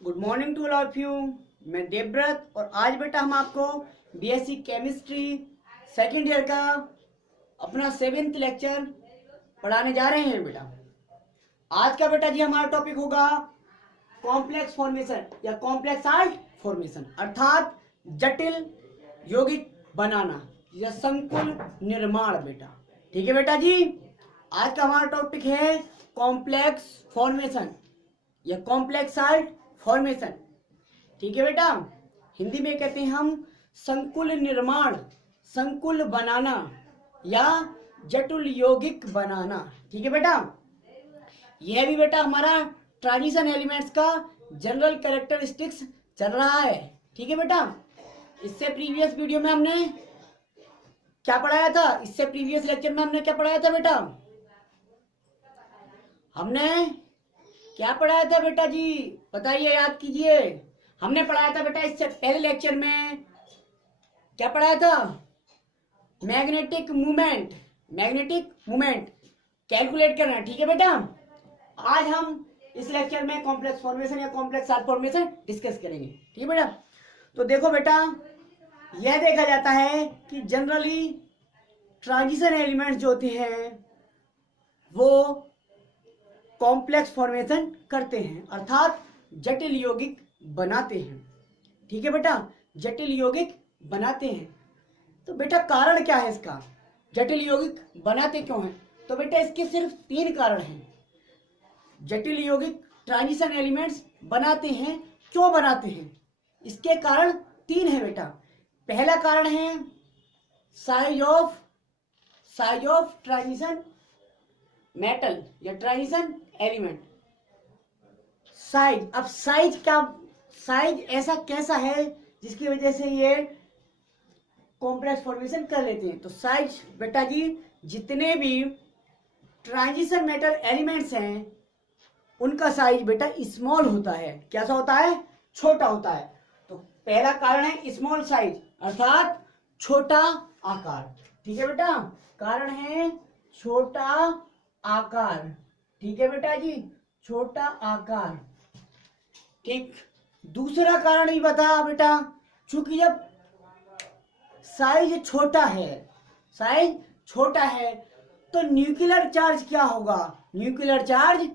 Good morning to all of you. मैं देवव्रत और आज बेटा हम आपको बीएससी केमिस्ट्री सेकेंड ईयर का अपना 7th लेक्चर पढ़ाने जा रहे हैं बेटा। आज का बेटा जी हमारा टॉपिक होगा कॉम्प्लेक्स फॉर्मेशन या कॉम्प्लेक्स साल्ट फॉर्मेशन, अर्थात जटिल यौगिक बनाना या संकुल निर्माण बेटा। ठीक है बेटा जी, आज का हमारा टॉपिक है कॉम्प्लेक्स फॉर्मेशन या कॉम्प्लेक्स साल्ट फॉर्मेशन। ठीक है बेटा, हिंदी में कहते हैं हम संकुल निर्माण, संकुल बनाना या जटिल यौगिक बनाना। ठीक है बेटा, यह भी बेटा हमारा ट्रांजिशन एलिमेंट्स का जनरल कैरेक्टरिस्टिक्स चल रहा है। ठीक है बेटा, इससे प्रीवियस वीडियो में हमने क्या पढ़ाया था, इससे प्रीवियस लेक्चर में हमने क्या पढ़ाया था बेटा, हमने क्या पढ़ाया था बेटा जी, बताइए, याद कीजिए। हमने पढ़ाया था बेटा इससे पहले लेक्चर में क्या पढ़ाया था, magnetic movement, magnetic movement calculate करना। ठीक है बेटा, आज हम इस लेक्चर में कॉम्प्लेक्स फॉर्मेशन या कॉम्प्लेक्स साल्ट फॉर्मेशन डिस्कस करेंगे। ठीक है बेटा, तो देखो बेटा, यह देखा जाता है कि जनरली ट्रांजिशन एलिमेंट्स जो होते हैं वो कॉम्प्लेक्स फॉर्मेशन करते हैं, अर्थात जटिल यौगिक बनाते हैं। ठीक है बेटा, जटिल यौगिक बनाते हैं। तो बेटा कारण क्या है इसका, जटिल यौगिक बनाते क्यों हैं? तो बेटा इसके सिर्फ 3 कारण हैं। जटिल यौगिक ट्रांजिशन एलिमेंट्स बनाते हैं, क्यों बनाते हैं, इसके कारण 3 है बेटा। पहला कारण है साइज ऑफ ट्रांजिशन मेटल या ट्रांजिशन एलिमेंट। साइज, अब साइज क्या, साइज ऐसा कैसा है जिसकी वजह से ये कॉम्प्लेक्स फॉर्मेशन कर लेते हैं। तो साइज बेटा जी, जितने भी ट्रांजिशन मेटल एलिमेंट्स हैं उनका साइज बेटा स्मॉल होता है। कैसा होता है, छोटा होता है। तो पहला कारण है स्मॉल साइज, अर्थात छोटा आकार। ठीक है बेटा, कारण है छोटा आकार। ठीक है बेटा जी, छोटा आकार। ठीक, दूसरा कारण ही बता बेटा, चूंकि जब साइज छोटा है, साइज छोटा है तो न्यूक्लियर चार्ज क्या होगा, न्यूक्लियर चार्ज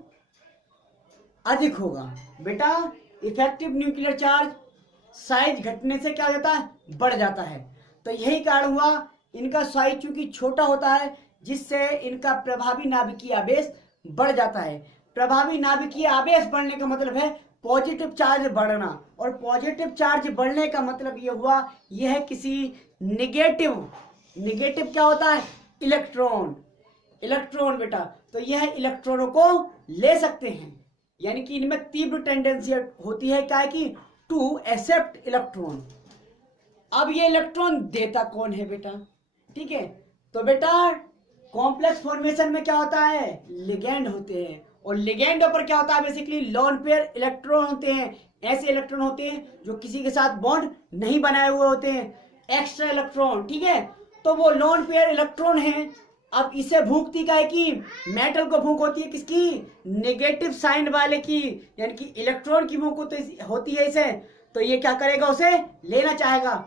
अधिक होगा बेटा। इफेक्टिव न्यूक्लियर चार्ज साइज घटने से क्या हो जाता है, बढ़ जाता है। तो यही कारण हुआ, इनका साइज चूंकि छोटा होता है जिससे इनका प्रभावी नाभिकीय आवेश बढ़ जाता है। प्रभावी नाभिकीय आवेश बढ़ने का मतलब है पॉजिटिव चार्ज बढ़ना, और पॉजिटिव चार्ज बढ़ने का मतलब यह हुआ, यह है किसी निगेटिव क्या होता है, इलेक्ट्रॉन बेटा। तो यह इलेक्ट्रॉनों को ले सकते हैं, यानी कि इनमें तीव्र टेंडेंसी होती है क्या है कि टू एक्सेप्ट इलेक्ट्रॉन। अब ये इलेक्ट्रॉन देता कौन है बेटा, ठीक है। तो बेटा कॉम्प्लेक्स फॉर्मेशन में क्या होता है, लिगेंड होते हैं, और लिगेंडों पर क्या होता है, बेसिकली लोन पेयर इलेक्ट्रॉन होते हैं। ऐसे इलेक्ट्रॉन होते हैं जो किसी के साथ बॉन्ड नहीं बनाए हुए होते हैं, एक्स्ट्रा इलेक्ट्रॉन। ठीक है, तो वो लोन पेयर इलेक्ट्रॉन है। अब इसे भूखती का है कि मेटल को भूख होती है किसकी, नेगेटिव साइन वाले की, यानी कि इलेक्ट्रॉन की भूख होती है इसे। तो ये क्या करेगा, उसे लेना चाहेगा।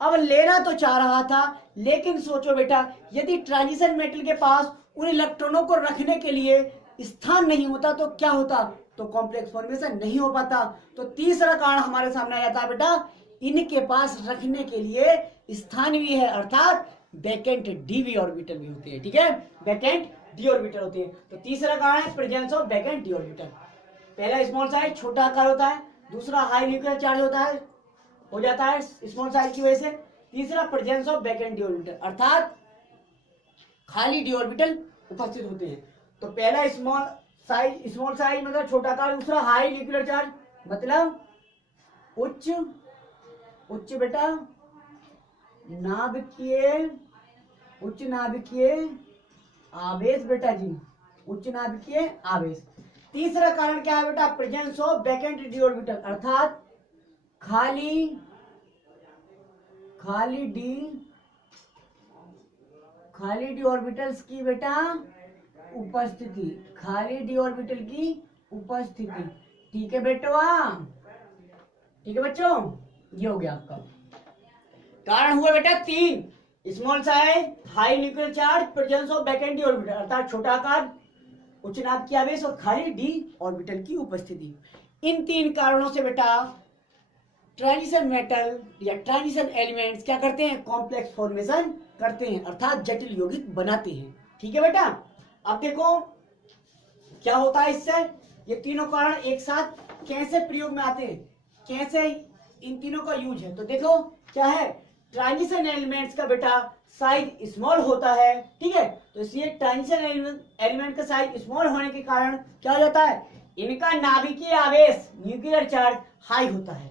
अब लेना तो चाह रहा था, लेकिन सोचो बेटा, यदि ट्रांजिशन मेटल के पास उन इलेक्ट्रॉनों को रखने के लिए स्थान नहीं होता तो क्या होता, तो कॉम्प्लेक्स फॉर्मेशन नहीं हो पाता। तो तीसरा कारण हमारे सामने आ जाता है बेटा, इनके पास रखने के लिए स्थान भी है, अर्थात वैकेंट डी ऑर्बिटल भी होते हैं। ठीक है, वैकेंट डी ऑर्बिटल होते हैं। तो तीसरा कारण है presence of vacant D orbital. पहला स्मॉल साइज, छोटा आकार होता है। दूसरा हाई न्यूक्लियर चार्ज होता है, हो जाता है स्मॉल साइज की वजह से। तीसरा presence of vacant D orbital, अर्थात खाली डी ऑर्बिटल उपस्थित होते हैं। तो पहला स्मॉल साइज मतलब छोटा आकार, दूसरा हाई न्यूक्लियर चार्ज मतलब उच्च बेटा उच्च नाभिकीय आवेश बेटा जी, उच्च नाभिकीय आवेश। तीसरा कारण क्या है बेटा, presence of vacant D orbital, अर्थात खाली डी ऑर्बिटल्स की बेटा उपस्थिति, खाली डी ऑर्बिटल की उपस्थिति। ठीक है बेटवा, ठीक है बच्चों, ये हो गया आपका कारण। हुआ बेटा 3, small size, high nuclear charge, presence of vacant D orbital, अर्थात छोटा आकार, उच्च नाभिक की आवेश और खाली डी ऑर्बिटल की उपस्थिति। इन 3 कारणों से बेटा ट्रांजिशन मेटल या ट्रांजिशन एलिमेंट्स क्या करते हैं, कॉम्प्लेक्स फॉर्मेशन करते हैं, अर्थात जटिल यौगिक बनाते हैं। ठीक है बेटा, अब देखो क्या होता है इससे, ये तीनों कारण एक साथ कैसे प्रयोग में आते हैं, कैसे इन तीनों का यूज है। तो देखो क्या है, ट्रांजिशन एलिमेंट्स का बेटा साइज स्मॉल होता है। ठीक है, तो इसलिए ट्रांजिशन एलिमेंट का साइज स्मॉल होने के कारण क्या हो जाता है, इनका नाभिकीय आवेश न्यूक्लियर चार्ज हाई होता है।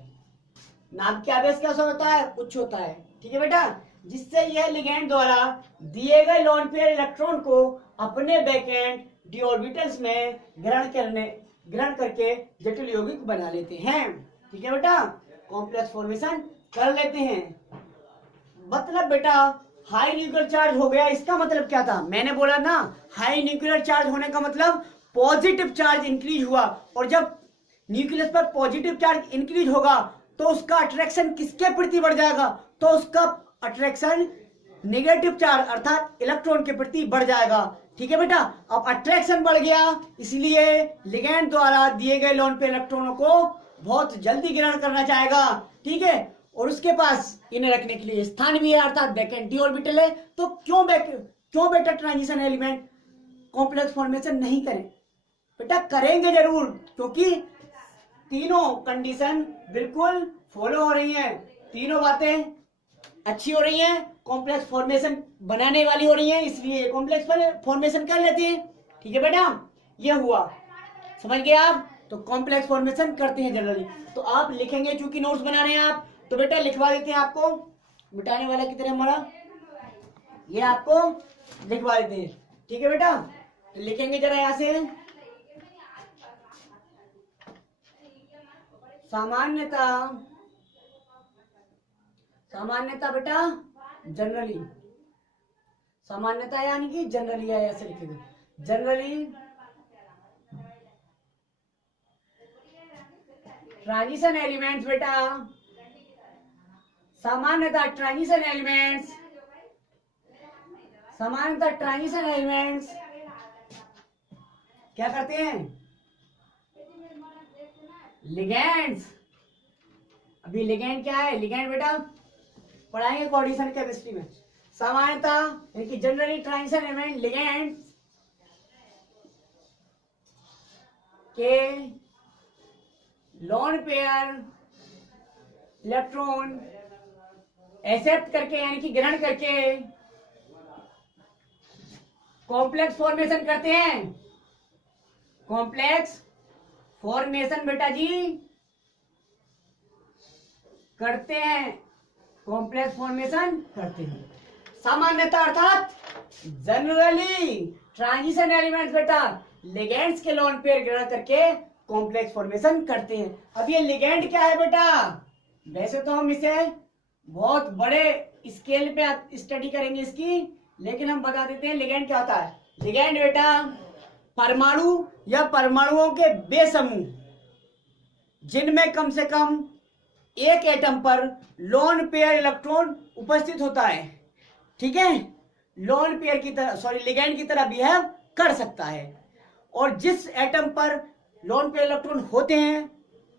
नाभिकीय आवेश कैसा होता है, उच्च होता है। ठीक है बेटा, जिससे यह लिगैंड द्वारा दिए गए लोन पेयर इलेक्ट्रॉन को अपने बैकएंड डी ऑर्बिटल्स में ग्रहण करके जटिल यौगिक बना लेते हैं। ठीक है बेटा, कॉम्प्लेक्स फॉर्मेशन कर लेते हैं। मतलब बेटा हाई न्यूक्लियर चार्ज हो गया, इसका मतलब क्या था, मैंने बोला ना हाई न्यूक्लियर चार्ज होने का मतलब पॉजिटिव चार्ज इंक्रीज हुआ, और जब न्यूक्लियस पर पॉजिटिव चार्ज इंक्रीज होगा तो उसका अट्रैक्शन किसके प्रति बढ़ जाएगा, तो उसका अट्रैक्शन नेगेटिव चार्ज अर्थात इलेक्ट्रॉन के प्रति बढ़ जाएगा। ठीक है बेटा, अब अट्रैक्शन बढ़ गया, इसलिए लिगैंड द्वारा दिए गए लोन पे इलेक्ट्रॉनों को बहुत जल्दी ग्रहण करना चाहेगा। ठीक है, और उसके पास इन्हें रखने के लिए स्थान भी है, अर्थात बैकेंड डी ऑर्बिटल है। तो क्यों बेटा ट्रांजिशन एलिमेंट कॉम्प्लेक्स फॉर्मेशन नहीं करें, बेटा करेंगे जरूर, क्योंकि तीनों कंडीशन बिल्कुल फॉलो हो रही हैं, तीनों बातें अच्छी हो रही हैं, कॉम्प्लेक्स फॉर्मेशन बनाने वाली हो रही हैं, इसलिए कॉम्प्लेक्स फॉर्मेशन कर लेती है। ठीक है बेटा, ये हुआ, समझ गए आप। तो कॉम्प्लेक्स फॉर्मेशन करते हैं जनरली। तो आप लिखेंगे, चूंकि नोट्स बना रहे हैं आप, तो बेटा लिखवा देते हैं आपको, मिटाने वाला की तरह हमारा ये आपको लिखवा देते हैं। ठीक है बेटा, तो लिखेंगे जरा यहां से, सामान्यता बेटा जनरली, सामान्यता यानी कि जनरली है, ऐसे लिखेंगे जनरली ट्रांजिशन एलिमेंट्स बेटा, सामान्यता ट्रांजिशन एलिमेंट्स क्या करते हैं, लिगैंड्स। अभी लिगैंड क्या है, लिगैंड बेटा पढ़ाएंगे कोऑर्डिनेशन केमिस्ट्री में। सामान्यता यानी कि जनरली ट्रांजिशन एलिमेंट लिगैंड्स के लोन पेयर इलेक्ट्रॉन एक्सेप्ट करके यानी कि ग्रहण करके कॉम्प्लेक्स फॉर्मेशन करते हैं। कॉम्प्लेक्स फॉर्मेशन बेटा जी करते हैं, कॉम्प्लेक्स फॉर्मेशन करते हैं। सामान्यता अर्थात जनरली ट्रांजिशन एलिमेंट्स बेटा लिगेंड्स के लोन पेयर ग्रहण करके कॉम्प्लेक्स फॉर्मेशन करते हैं। अब ये लिगेंड क्या है बेटा, वैसे तो हम इसे बहुत बड़े स्केल पे स्टडी करेंगे इसकी, लेकिन हम बता देते हैं लिगेंड क्या होता है। लिगेंड बेटा परमाणु या परमाणुओं के वे समूह जिनमें कम से कम एक एटम पर लोन पेयर इलेक्ट्रॉन उपस्थित होता है। ठीक है, लोन पेयर की तरह लिगेंड की तरह बिहेव कर सकता है, और जिस एटम पर लोन पेयर इलेक्ट्रॉन होते हैं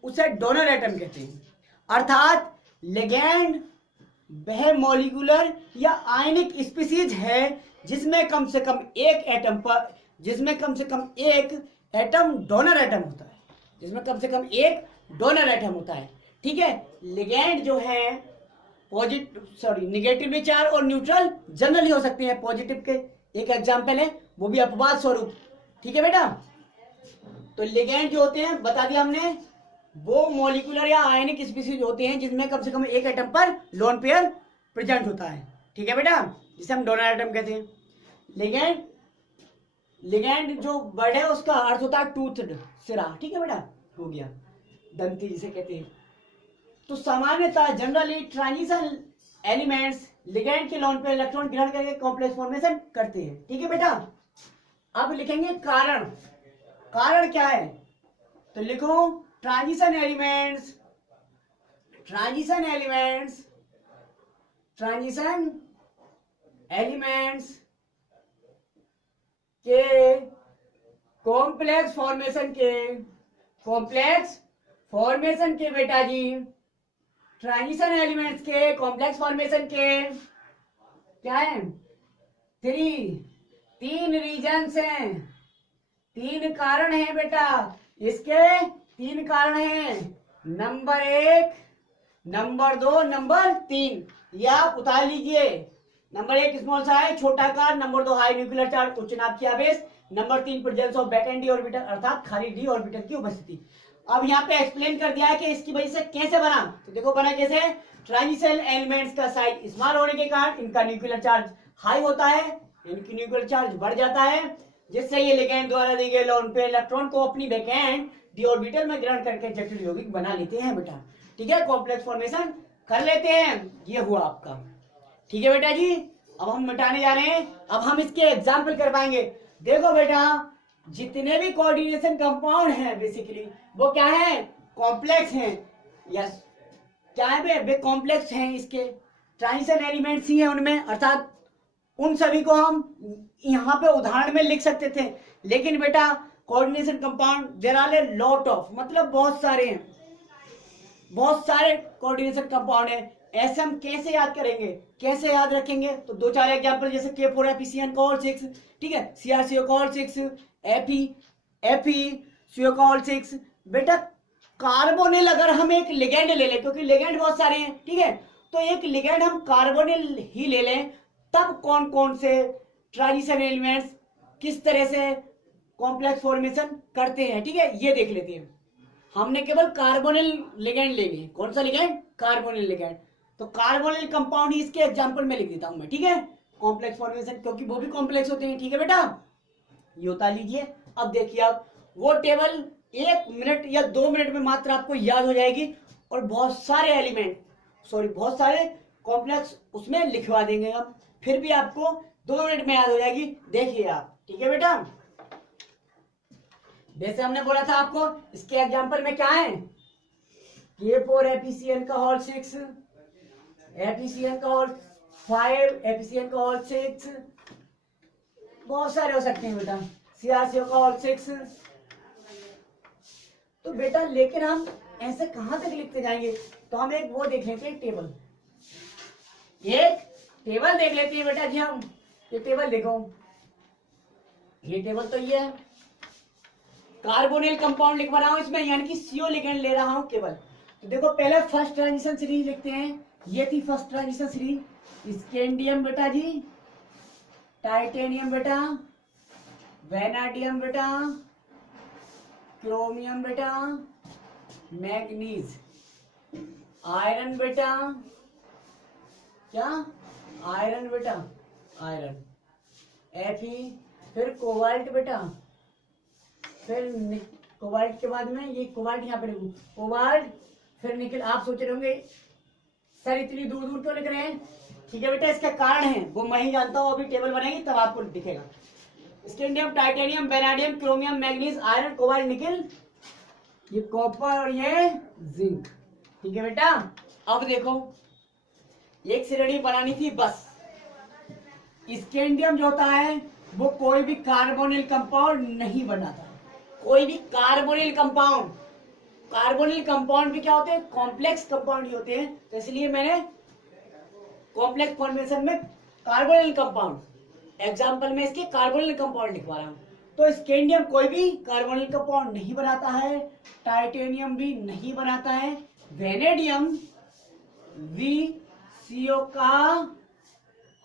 उसे डोनर एटम कहते हैं। अर्थात लिगेंड वह मॉलिक्यूलर या आयनिक स्पीसीज है जिसमें कम से कम एक एटम डोनर एटम होता है, जिसमें कम से कम एक डोनर एटम होता है। ठीक है, लिगेंड जो है निगेटिवली चार्ज और न्यूट्रल जनरली हो सकते हैं। पॉजिटिव के एक एग्जांपल है, वो भी अपवाद स्वरूप। ठीक है बेटा, तो लिगेंड जो होते हैं बता दिया हमने, वो मॉलिक्यूलर या आयनिक स्पीसीज होते हैं जिसमें कम से कम एक एटम पर लोन पेयर प्रेजेंट होता है। ठीक है बेटा, जिसे हम डोनर एटम कहते हैं। लिगेंड जो वर्ड है उसका अर्थ होता है टूथड, सिरा। ठीक है बेटा, हो गया, दंती जिसे कहते हैं। तो सामान्यतः जनरली ट्रांजिशन एलिमेंट्स लिगेंड के लोन पेयर इलेक्ट्रॉन ग्रहण करके कॉम्प्लेक्स फॉर्मेशन करते हैं। ठीक है बेटा, अब लिखेंगे कारण। कारण क्या है, तो लिखो ट्रांजिशन एलिमेंट्स ट्रांजिशन एलिमेंट्स के कॉम्प्लेक्स फॉर्मेशन के बेटा जी, ट्रांजिशन एलिमेंट्स के कॉम्प्लेक्स फॉर्मेशन के क्या है, तीन रीजन्स हैं, 3 कारण हैं बेटा, इसके 3 कारण हैं, नंबर 1, नंबर 2, नंबर 3। ये आप उतार लीजिए। नंबर 1 स्मॉल साइज छोटा आकार, नंबर 2 हाई न्यूक्लियर चार्ज उच्च नाभिक की आवेश, number 3 presence of back and D orbital अर्थात खाली डी ऑर्बिटल की उपस्थिति। अब यहाँ पे एक्सप्लेन कर दिया है कि इसकी वजह से कैसे बना। तो देखो बना कैसे, ट्रांजिशन एलिमेंट्स का साइज स्मॉल होने के कारण इनका न्यूक्लियर चार्ज हाई होता है, इनकी न्यूक्लियर चार्ज बढ़ जाता है, जिससे ये लिगैंड द्वारा दी गई लोन पे इलेक्ट्रॉन को अपनी बैक एंड डी ऑर्बिटल में ग्रहण करके जटिल यौगिक बना लेते हैं बेटा। ठीक है, कॉम्प्लेक्स फॉर्मेशन कर लेते हैं। ये हुआ आपका। ठीक है बेटा जी, अब हम मिटाने जा रहे हैं। अब हम इसके एग्जाम्पल कर पाएंगे। देखो बेटा, जितने भी कोऑर्डिनेशन कंपाउंड हैं बेसिकली वो क्या है, कॉम्प्लेक्स हैं। यस, क्या है वे कॉम्प्लेक्स हैं, इसके ट्रांजिशन एलिमेंट्स ही हैं उनमें, अर्थात उन सभी को हम यहाँ पे उदाहरण में लिख सकते थे। लेकिन बेटा coordination compound there are a lot of, मतलब बहुत सारे हैं, बहुत सारे कोऑर्डिनेशन कंपाउंड हैं। ऐसे हम कैसे याद करेंगे, कैसे याद रखेंगे? तो 2-4 एग्जांपल, जैसे K4FeCN-COL6, ठीक है, CrCO-COL6, FeCO-COL6। बेटा कार्बोनिल अगर हम एक लिगैंड ले लें, क्योंकि लिगैंड बहुत सारे हैं, ठीक है, तो एक लिगैंड हम कार्बोनिल ही ले लें, तब कौन कौन से ट्रांजिशन एलिमेंट्स किस तरह से कॉम्प्लेक्स फॉर्मेशन करते हैं, ठीक है, ये देख लेते हैं। हमने केवल कार्बोनिल लिगैंड लेंगे। कौन सा लिगैंड? Carbonyl ligand. तो कार्बोनिल कंपाउंड ही इसके एग्जांपल में लिख देता हूं मैं, ठीक है, कॉम्प्लेक्स फॉर्मेशन, क्योंकि वो भी कॉम्प्लेक्स होते हैं। ठीक है बेटा, ये उतार लीजिए। अब देखिए, आप वो टेबल 1 मिनट या 2 मिनट में मात्र आपको याद हो जाएगी, और बहुत सारे एलिमेंट, बहुत सारे कॉम्प्लेक्स उसमें लिखवा देंगे हम, फिर भी आपको 2 मिनट में याद हो जाएगी। देखिए आप, ठीक है बेटा। जैसे हमने बोला था आपको, इसके एग्जांपल में क्या है, K4FeCN-COL6, FeCN-COL5, FeCN-COL6, बहुत सारे हो सकते हैं बेटा, CrCO-COL6। तो बेटा लेकिन हम ऐसे कहां तक लिखते जाएंगे? तो हम एक वो देख लेते हैं, टेबल, एक टेबल देख लेते हैं बेटा जी हम। ये टेबल देखो, ये टेबल तो ये है, कार्बोनिल कंपाउंड लिख रहा हूं इसमें, यानी कि CO लिगेंड ले रहा हूं केवल। तो देखो पहले फर्स्ट ट्रांजिशन सीरीज लिखते हैं। ये थी फर्स्ट ट्रांजिशन सीरीज, स्कैंडियम बेटा जी, टाइटेनियम बेटा, वैनाडियम बेटा, क्रोमियम बेटा, मैग्नीज, आयरन बेटा, क्या आयरन बेटा, आयरन, Fe, फिर कोबाल्ट बेटा, फिर कोबाल्ट के बाद में ये कोबाल्ट यहाँ पे लिखूं, कोबाल्ट, फिर निकल। आप सोच रहे होंगे सर इतनी दूर दूर क्यों लिख रहे हैं? ठीक है बेटा, इसका कारण है वो मैं ही जानता हूँ, अभी टेबल बनेगी तब आपको दिखेगा। Scandium, titanium, vanadium, chromium, manganese, iron, cobalt, nickel, ये कॉपर और ये जिंक। ठीक है बेटा, अब देखो एक श्रेणी बनानी थी बस। स्कैंडियम जो होता है वो कोई भी कार्बोनिल कंपाउंड नहीं बनाता, कोई भी कार्बोनिल कंपाउंड। कार्बोनिल कंपाउंड भी क्या होते हैं? कॉम्प्लेक्स कंपाउंड ही होते हैं। तो इसलिए मैंने कॉम्प्लेक्स फॉर्मेशन में कार्बोनिल कंपाउंड एग्जांपल में इसके कार्बोनिल कंपाउंड लिखवा रहा हूं। तो स्कैंडियम कोई भी कार्बोनिल कंपाउंड नहीं बनाता है, टाइटेनियम भी नहीं बनाता है, वेनेडियम VCO का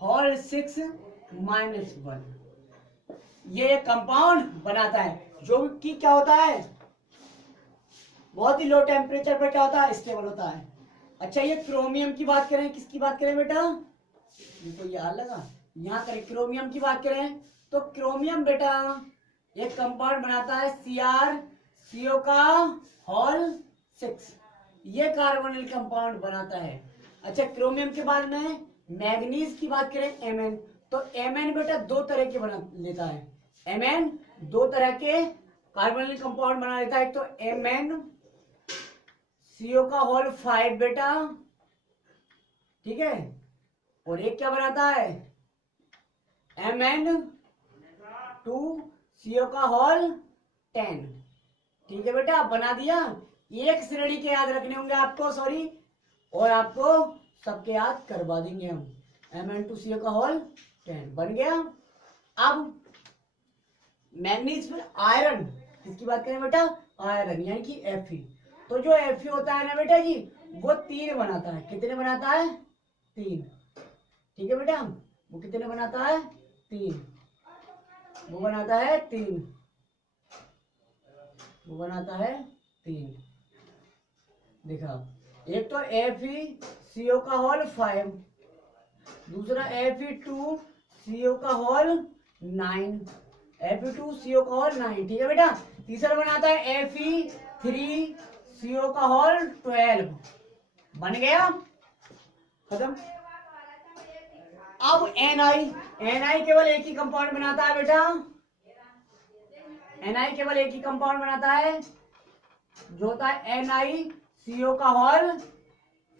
होल 6-1 ये कंपाउंड बनाता है, जो कि क्या होता है, बहुत ही लो टेम्परेचर पर क्या होता है, स्टेबल होता है। अच्छा, ये क्रोमियम की बात करें, किसकी बात करें बेटा? इनको याद लगा, यहाँ करें क्रोमियम की बात करें तो क्रोमियम बेटा एक कंपाउंड बनाता है CrCO का होल 6, ये कार्बोनिल कंपाउंड बनाता है। अच्छा, क्रोमियम के बाद में मैग्नीज की बात करें Mn, तो Mn बेटा 2 तरह के बना लेता है। Mn 2 तरह के कार्बोनिल कंपाउंड बना लेता है, तो CO का होल 5 बेटा, ठीक है, और एक क्या बनाता है Mn2 CO का होल 10, ठीक है बेटा, बना दिया। एक श्रेणी के याद रखने होंगे आपको, सॉरी, और आपको सबके याद करवा देंगे हम। Mn2CO का होल 10 बन गया। अब मैग्नीज फिर आयरन, किसकी बात करें बेटा, आयरन यानी कि Fe। तो जो Fe होता है ना बेटा जी, वो 3 बनाता है। कितने बनाता है, 3, ठीक है बेटा, वो कितने बनाता है, 3, वो बनाता है 3, वो बनाता है 3। देखा, एक तो FeCO का होल 5, दूसरा Fe2CO का होल 9, Fe2CO का होल 9, ठीक है बेटा। तीसरा बनाता है Fe3CO का होल 12, बन गया, खत्म। अब Ni केवल एक ही कंपाउंड बनाता है बेटा, Ni केवल एक ही कंपाउंड बनाता है, जो होता है NiCO का होल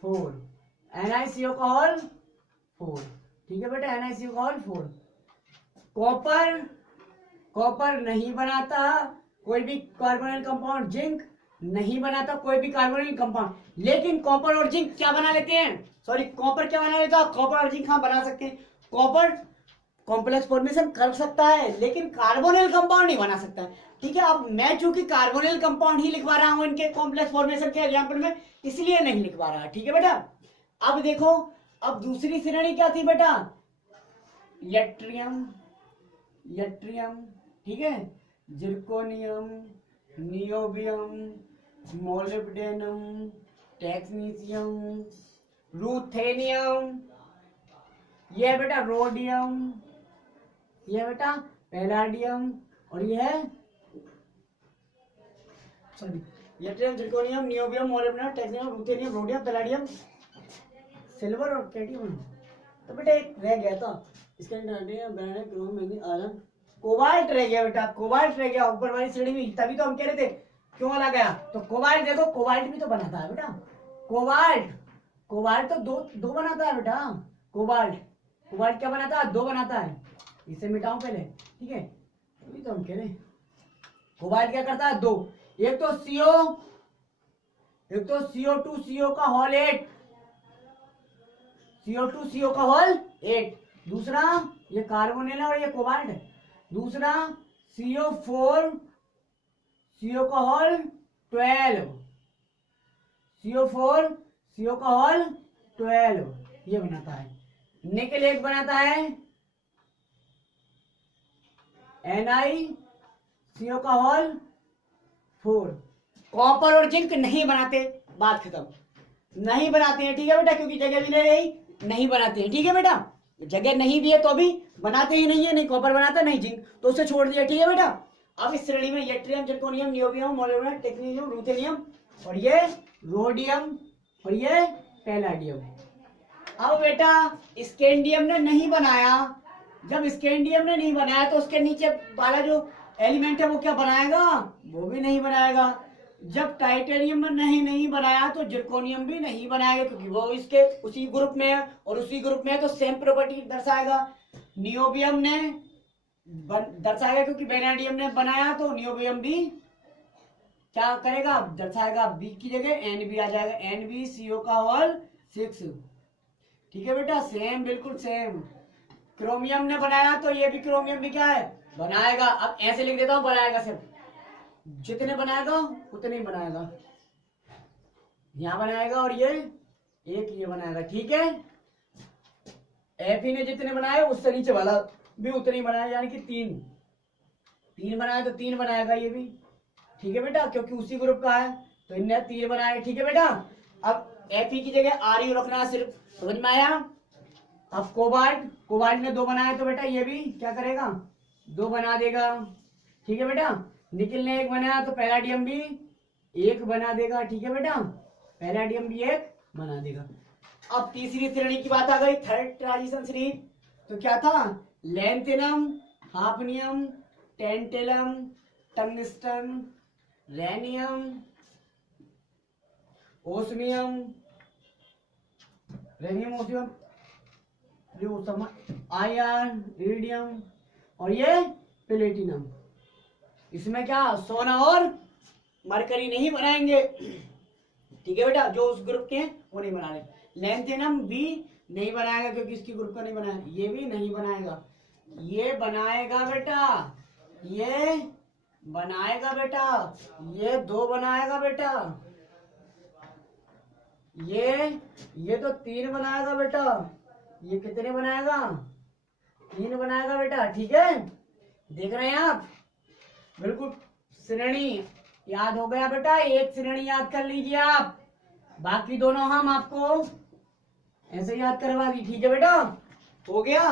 4, NiCO का होल 4, ठीक है बेटा, NiCO का होल 4। कॉपर नहीं बनाता कोई भी कार्बोनिल कंपाउंड, जिंक नहीं बनाता कोई भी कार्बोनिल कंपाउंड, लेकिन कॉपर और जिंक क्या बना लेते हैं, सॉरी, कॉपर क्या बना लेता है, कॉपर और जिंक हाँ बना सकते हैं। कॉपर कॉम्प्लेक्स फॉर्मेशन कर सकता है, लेकिन कार्बोनिल कंपाउंड नहीं बना सकता है, ठीक है। अब मैं चूंकि कार्बोनिल कंपाउंड ही लिखवा रहा हूं इनके कॉम्प्लेक्स फॉर्मेशन के एग्जाम्पल में, इसलिए नहीं लिखवा रहा, ठीक है बेटा। अब देखो, अब दूसरी श्रेणी क्या थी बेटा, यट्रियम, ठीक है, zirconium, niobium, molybdenum, technetium, ruthenium, ये है बेटा रोडियम, ये है बेटा पैलाडियम, और ये है sorry yttrium, zirconium, niobium, molybdenum, technetium, ruthenium, rhodium, palladium, silver और कैडमियम। तो बेटा एक रह गया था, इसके अंदर कोबाल्ट रह गया बेटा, कोबाल्ट रह गया ऊपर वाली श्रेणी में, तभी तो हम कह रहे थे क्यों वाला गया। तो कोबाल्ट देखो, कोबाल्ट भी तो बनाता है बेटा, कोबाल्ट तो दो बनाता है बेटा, कोबाल्ट क्या बनाता है, 2 बनाता है। इसे मिटाऊं पहले, ठीक है, तभी तो हम कह रहे कोबाल्ट क्या करता है, 2, एक तो CO2CO का होल 8, CO2CO का होल 8, दूसरा ये कार्बोनिल है और ये कोबाल्ट है, दूसरा CO4CO का होल 12, CO4CO का होल 12 ये बनाता है। निकल एक बनाता है NiCO का होल 4। कॉपर और जिंक नहीं बनाते, बात खत्म, नहीं बनाते हैं, ठीक है बेटा, क्योंकि जगह भी नहीं बनाते हैं, ठीक है बेटा, जगह नहीं भी है तो भी बनाते ही नहीं है, नहीं कॉपर बनाता नहीं जिंक, तो उसे छोड़ दिया, ठीक है बेटा। अब इस श्रेणी में yttrium, zirconium, niobium, molybdenum, technetium, ruthenium, और ये रोडियम, और ये पैलाडियम। अब बेटा स्कैंडियम ने नहीं बनाया, जब स्कैंडियम ने नहीं बनाया तो उसके नीचे वाला जो एलिमेंट है वो क्या बनाएगा, वो भी नहीं बनाएगा। जब टाइटेनियम में नहीं बनाया तो जिरकोनियम भी नहीं बनाएगा, क्योंकि वो इसके उसी ग्रुप में है, और उसी ग्रुप में है तो सेम प्रॉपर्टी दर्शाएगा। नियोबियम ने दर्शाएगा, क्योंकि वेनेडियम ने बनाया तो नियोबियम भी क्या करेगा, दर्शाएगा, बी की जगह NB आ जाएगा, NbCO का होल 6, ठीक है बेटा, सेम बिल्कुल सेम। क्रोमियम ने बनाया तो ये भी क्रोमियम भी क्या है, बनाएगा। अब ऐसे लिख देता हूं, बनाएगा, सिर्फ जितने बनाएगा उतने ही बनाएगा, यहां बनाएगा और ये एक ये बनाएगा, ठीक है। Fe ने जितने बनाए उससे नीचे वाला भी उतने ही बनाया, यानी कि 3 बनाया तो 3 बनाएगा ये भी, ठीक है बेटा, क्योंकि उसी ग्रुप का है तो इनने 3 बनाए, ठीक है बेटा। अब Fe की जगह RU रखना, सिर्फ समझ में आया। अब कोबाल्ट ने 2 बनाया तो बेटा ये भी क्या करेगा, 2 बना देगा, ठीक है बेटा। निकिल ने 1 बनाया तो पैलाडियम भी 1 बना देगा, ठीक है बेटा, पैलाडियम भी 1 बना देगा। अब तीसरी श्रेणी की बात आ गई, थर्ड ट्रांजिशन श्रेणी, तो क्या था, lanthanum, hafnium, tantalum, tungsten, rhenium, osmium, radium osmium, iron, iridium और ये प्लेटिनम। इसमें क्या सोना और मरकरी नहीं बनाएंगे, ठीक है बेटा, जो उस ग्रुप के हैं वो नहीं बना रहे। लैंथेनम भी नहीं बनाएगा क्योंकि इसकी ग्रुप का नहीं बनाया, ये भी नहीं बनाएगा, ये बनाएगा बेटा, ये बनाएगा बेटा, ये 2 बनाएगा बेटा, ये तो 3 बनाएगा बेटा, ये कितने बनाएगा, 3 बनाएगा बेटा, ठीक है। देख रहे हैं आप, बिल्कुल श्रेणी याद हो गया बेटा, एक श्रेणी याद कर लीजिए आप, बाकी दोनों हम आपको ऐसे याद करवा दी, ठीक है बेटा, हो गया।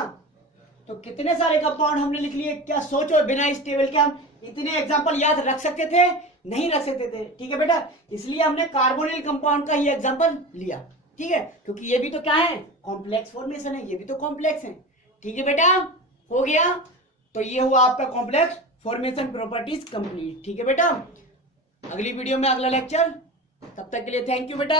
तो कितने सारे कंपाउंड हमने लिख लिए, क्या सोचो, बिना इस टेबल के हम इतने एग्जांपल याद रख सकते थे, नहीं रख सकते थे, ठीक है बेटा, इसलिए हमने कार्बोनिल कंपाउंड का ही एग्जांपल लिया, ठीक है, क्योंकि ये भी तो क्या है, कॉम्प्लेक्स फॉर्मेशन है, ये भी तो कॉम्प्लेक्स है, ठीक है बेटा, हो गया। तो ये हुआ आपका कॉम्प्लेक्स फॉर्मेशन प्रॉपर्टीज कंप्लीट, ठीक है बेटा। अगली वीडियो में अगला लेक्चर, तब तक के लिए थैंक यू बेटा।